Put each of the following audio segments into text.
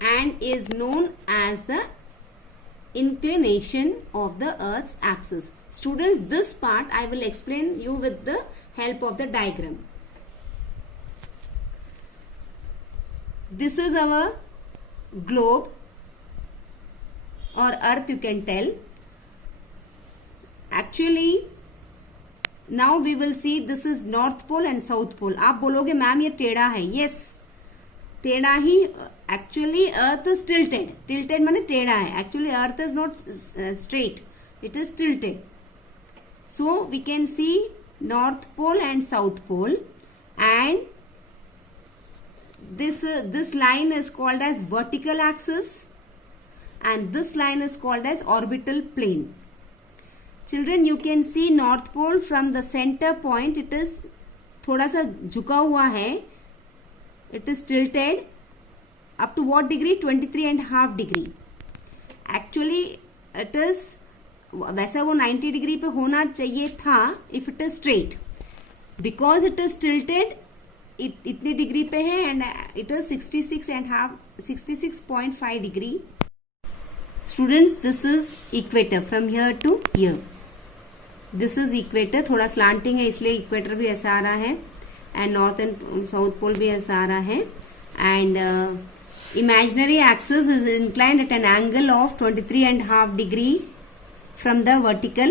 and is known as the inclination of the earth's axis. Students, this part I will explain you with the help of the diagram. This is our globe or earth, you can tell. Actually now we will see this is north pole and south pole. आप बोलोगे ma'am ये टेढ़ा है. yes, टेढ़ा ही. Actually earth is tilted. Tilted माने टेढ़ा है. Actually earth is not straight, it is tilted. So we can see north pole and south pole, and this line is called as vertical axis and this line is called as orbital plane. Children, you can see north pole from the center point. It is थोड़ा सा झुका हुआ है. It is tilted up to what degree? 23.5 degree. Actually it is, वैसा वो 90 degree पे होना चाहिए था if it is straight. Because it is tilted, इतनी डिग्री पे है and it is 66.5 degree. Students, this is equator from here to here. This is equator. थोड़ा स्लांटिंग है इसलिए इक्वेटर भी ऐसा आ रहा है and north and south pole भी ऐसा आ रहा है. And imaginary axis is inclined at an angle of 23.5 degree from the vertical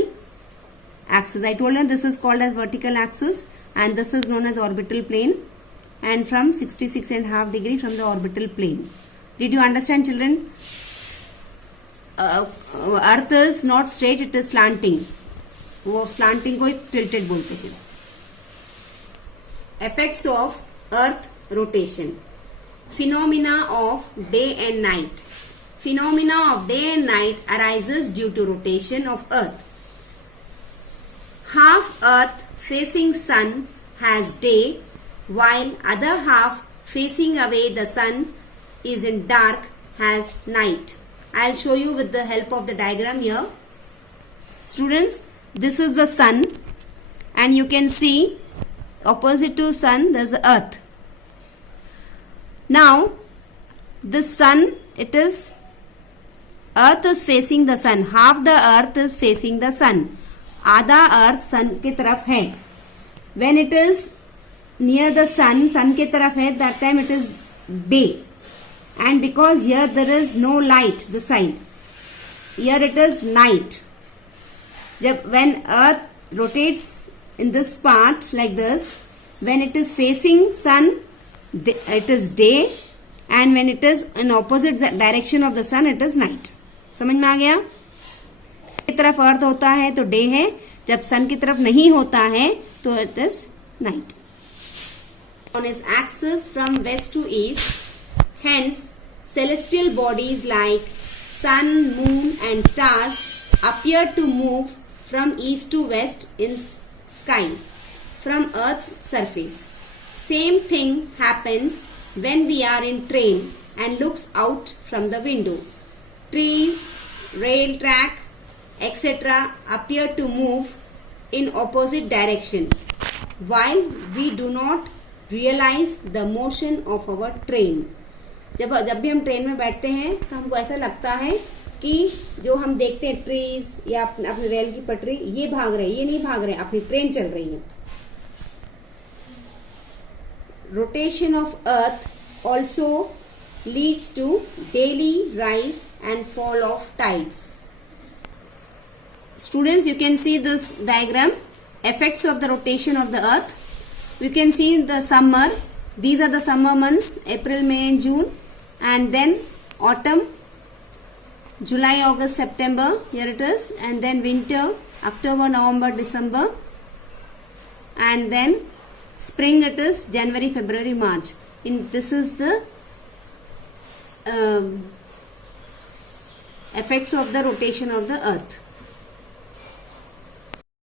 axis. I told you this is called as vertical axis and this is known as orbital plane and from 66.5 degree from the orbital plane. Did you understand children? Earth is not straight, it is slanting. वो slanting को tilted बोलते हैं. Effects of earth rotation. Phenomena of day and night. Phenomena of day and night arises due to rotation of earth. Half earth facing sun has day while other half facing away the sun is in dark has night. I'll show you with the help of the diagram here. Students, this is the sun and you can see opposite to sun there's the earth. Now this sun, it is earth is facing the sun. Half the earth is facing the sun. आधा अर्थ सन की तरफ है. When it is near the sun, sun के तरफ है, that time it is day. And because here there is no light this side, here it is night. When earth rotates in this part like this, when it is facing sun, it is day, and when it is in opposite direction of the sun, it is night. समझ में आ गया? की तरफ अर्थ होता है तो day है, जब सन की तरफ नहीं होता है तो it is night. On its axis from west to east, hence celestial bodies like sun, moon and stars appear to move from east to west in sky from Earth's surface. Same thing happens when we are in train and looks out from the window. Trees, rail track, etc. appear to move in opposite direction while we do not realize the motion of our train. जब भी हम train में बैठते हैं तो हमको ऐसा लगता है कि जो हम देखते हैं ट्रीज या अपनी रेल की पटरी, ये भाग रहे, ये नहीं भाग रहे, अपनी ट्रेन चल रही है. Rotation of earth also leads to daily rise and fall of tides. Students, you can see this diagram, effects of the rotation of the earth. You can see the summer, these are the summer months, April, May and June, and then autumn, July, August, September, here it is, and then winter, October, November, December, and then spring it is January, February, March. This is the effects of the rotation of the earth.